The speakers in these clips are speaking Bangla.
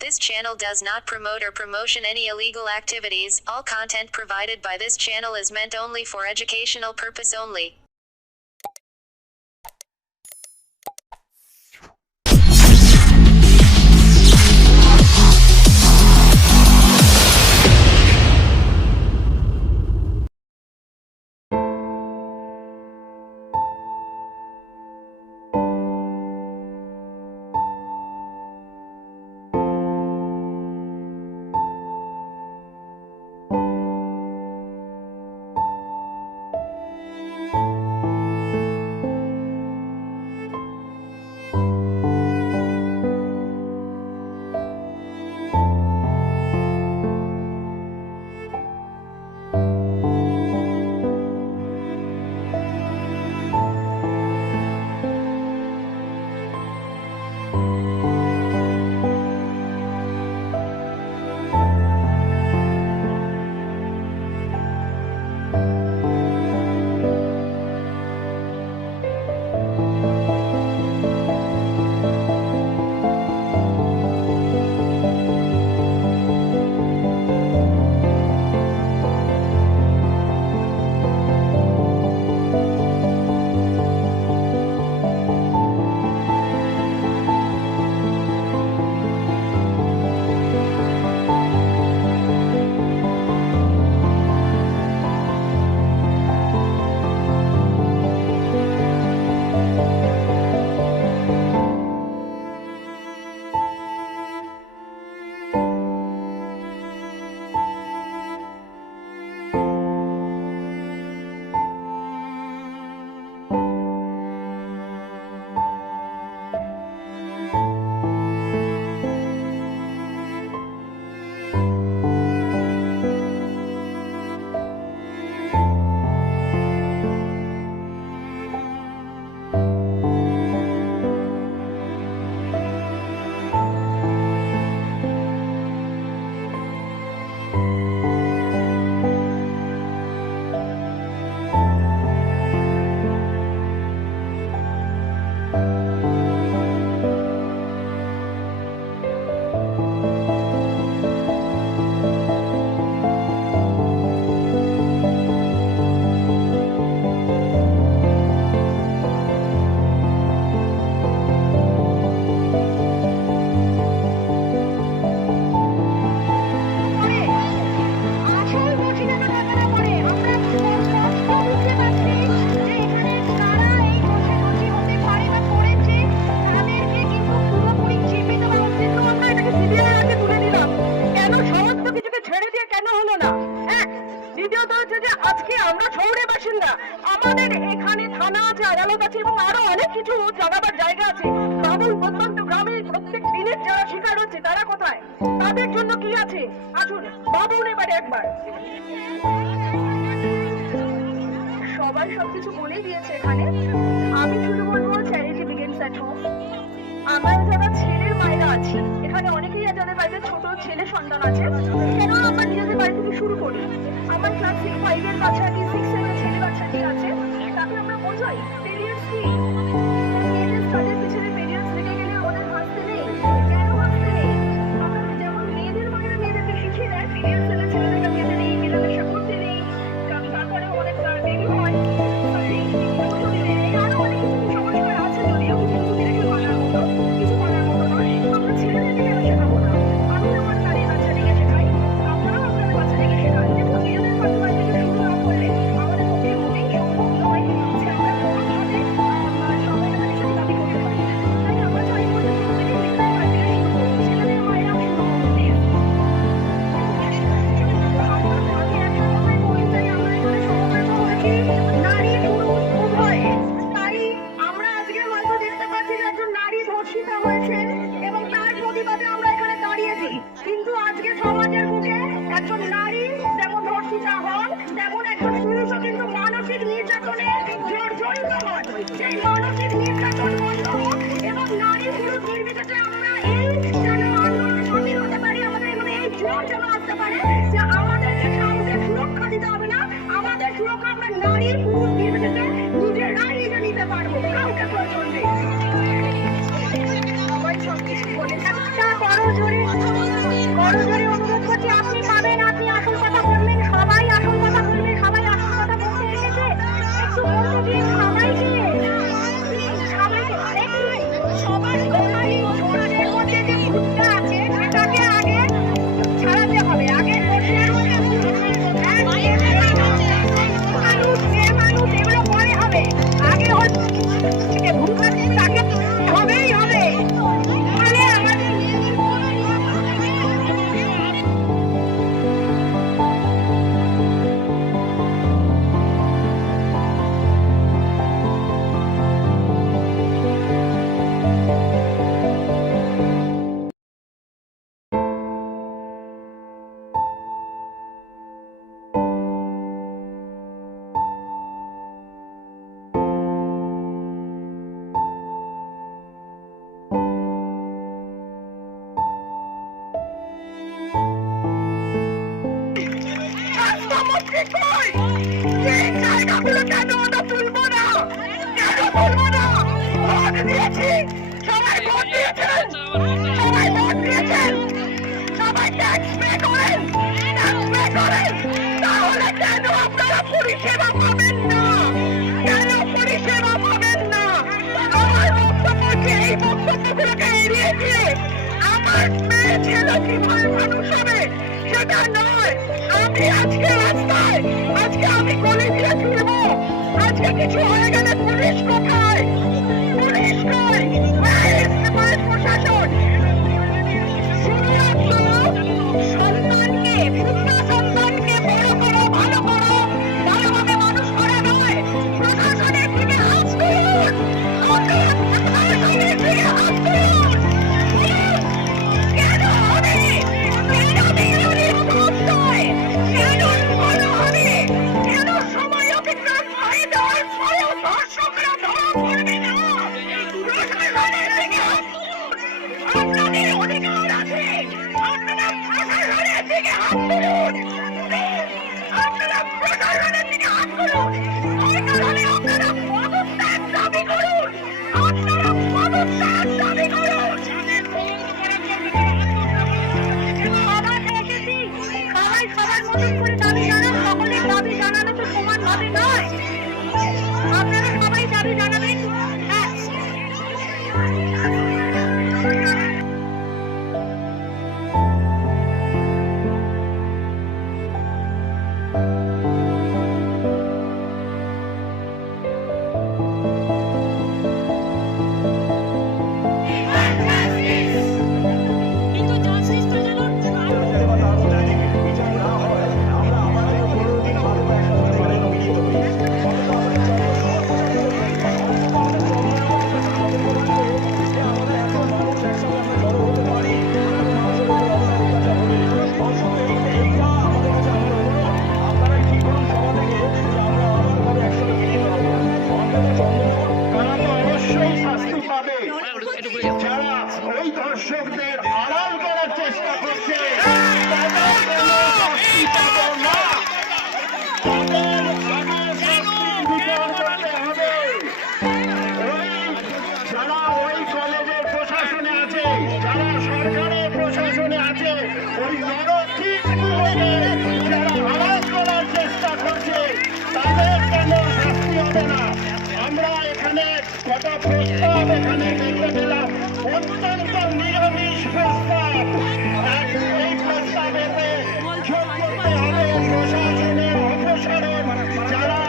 This channel does not promote or promotion any illegal activities. All content provided by this channel is meant only for educational purpose only. আজকে আমরা শহরে বাসিন্দা, আমাদের এখানে থানা আছে, আদালত আছে এবং আরো অনেক কিছু জানাবার জায়গা আছে। বাবুল প্রত্যন্ত গ্রামে প্রত্যেক দিনের যারা শিকার হচ্ছে তারা কোথায়, তাদের জন্য কি আছে? আসুন বাবুল এবারে একবার। সবাই সবকিছু বলে দিয়েছে এখানে, আমি শুধু বলবো চ্যারিটি বিগিনস এট হোম। আমরা যারা ছেলের মায়েরা আছি এখানে, অনেকেই যাদের বাড়িতে ছোট ছেলে সন্তান আছে, কেন আমরা নিজেদের বাড়ি থেকে শুরু করি। আমার ক্লাস 5 এর বাচ্চাটি, 6 7 ছেলে বাচ্চাটি আছে, তাকে আমরা বোঝাই পেরিয়ডস কি। তাদের পিছনে পেরিয়ডস লেগে গেলে ওদের হাসতে নেই, কেন হাসতে নেই? আমরা যেমন মেয়েদের মায়েরা মেয়েদেরকে শিখিয়ে দেয় পেরিয়ডস এলে ছেলেদেরকে মেয়েদের নেই, মেয়েদেরকে করতে নেই, তারপরে অনেক বেবি হয়, আরো অনেক কিছু সংস্কার আছে, যদিও কিছু দেখে মানার মতো, কিছু মানার মতো নয়। আমরা ছেলেদেরকে কেন শেখাবো না? আমি আমার নারী বাচ্চাটিকে শেখাই করজোড়ে অনুরোধ করছি, আপনি পাবেন, আপনি আসল কথা বলবেন, সবাই আসল কথা বলবে, সবাই আসল কথা বলতে এসেছে, একটু বলতে দিন সবাইকে, সবাইকে আরেকটু সবার কথাই শোনানোর মধ্যে যে ভুলটা আছে সেটাকে আগে ছাড়াতে হবে, আগে মানুষ মেয়ে মানুষ এগুলো পরে হবে, আগে হচ্ছে ভুল আছে তাকে হবেই হবে, ফলে আমাদের জায়গাগুলো কেন আমরা তুলবো না, কেন তুলবো না? ভোট দিয়েছি, সবাই ভোট দিয়েছেন, সবাই ভোট দিয়েছেন, সবাই ট্যাক্স পে করেন, ট্যাক্স পে করেন, তাহলে কেন আপনারা পরিষেবা পাবেন না, কেন পরিষেবা পাবেন না? আমার বক্তব্য হচ্ছে এই বক্তব্যগুলোকে এড়িয়ে দিয়ে আমার মেয়ে ছেলে কিভাবে মানুষ হবে সেটা নয়। আমি আজকে রাস্তায়, আজকে আমি গলি দিয়ে ফিরবো, আজকে কিছু হয়ে গেলে পুলিশ কোথায়, পুলিশ কই, প্রশাসন শুধুমাত্র সন্তানকে, পুত্র সন্তানকে বড় করো, ভালো করো, ভালোভাবে মানুষ করা নয়। প্রশাসনের দিকে হাত তুলুন, প্রশাসনের দিকে হাত তুলুন। কেন হবে, কেন বিরোধী ভোট নয়, কেন বড় হবে, কেন সময় অতিক্রম হয়ে যাওয়ার পরেও দর্শকরা ধরা পড়বে না? প্রশাসনের দিকে হাত তুলুন, আপনাদের অধিকার আছে, আপনারা প্রশাসনের দিকে হাত তুলুন, আপনারা প্রশাসনের দিকে হাত তুলুন, দরকার হলে আপনারা পদত্যাগ দাবি করুন, আপনারা পদত্যাগ দাবি করুন। সবাই এসেছি, সবাই সবার মতন করে দাবি জানান, সকলের দাবি জানানো তো সমানভাবে নয়, আপনারা সবাই দাবি জানাবেন। হ্যাঁ, যারা ওই দর্শকদের আড়াল করার চেষ্টা করছে তাদের কোনো শাস্তি পাবো না, তাদের শাস্তির বিচার করতে হবে। যারা ওই কলেজের প্রশাসনে আছে, যারা সরকারের প্রশাসনে আছে, ওই নরকিঙ্কুরদের যারা আড়াল করার চেষ্টা করছে তাদের কেন শাস্তি হবে না? আমরা এখানে কটা প্রস্তাব এখানে দেখতে পেলাম, অত্যন্ত নিরামিষ প্রস্তাব। এই প্রস্তাবেতে যোগ করতে হবে প্রশাসনের অপসারণ, যারা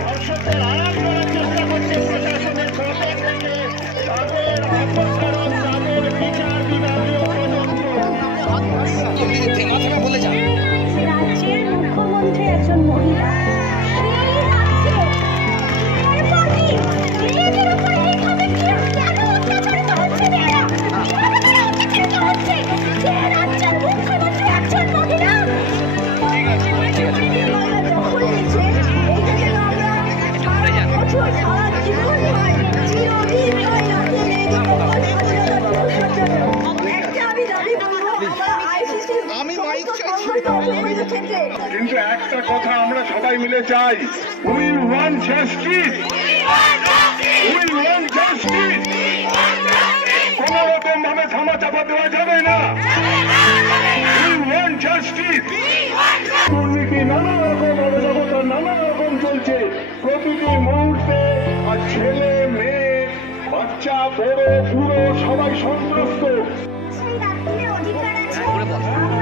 দর্শকদের আড়াল করার চেষ্টা করছে প্রশাসনের পদে থেকে, তাদের অপসারণ, তাদের বিচার বিভাগীয় তদন্ত। রাজ্যের মুখ্যমন্ত্রী একজন মহিলা, সেই রাজ্যে মেয়েদের উপর এইভাবে কেন অত্যাচারিত হচ্ছে মেয়েরা, কিভাবে তারা অত্যাচারিত হচ্ছে? যে রাজ্যের মুখ্যমন্ত্রী একজন মহিলা, দখল নিচ্ছে, এইটা যেন আমরা সারা বছর, সারা জীবন নয়, চিরদিন নয়, রাজ্যে মেয়েদের উপর স্বাধীনতা দিবসের জন্য একটা আমি দাবি করবো, আমরা আইসিসি কিন্তু একটা কথা আমরা সবাই মিলে চাই, we want justice, we want justice. ধামা চাপা দেওয়া যাবে না। We want justice. দুর্নীতি নানা রকম অরাজকতা নানা রকম চলছে প্রতিটি মুহূর্তে, আর ছেলে মেয়ে বাচ্চা বড় বুড়ো সবাই সন্ত্রস্ত। সেই রাত্রির অধিকার আছে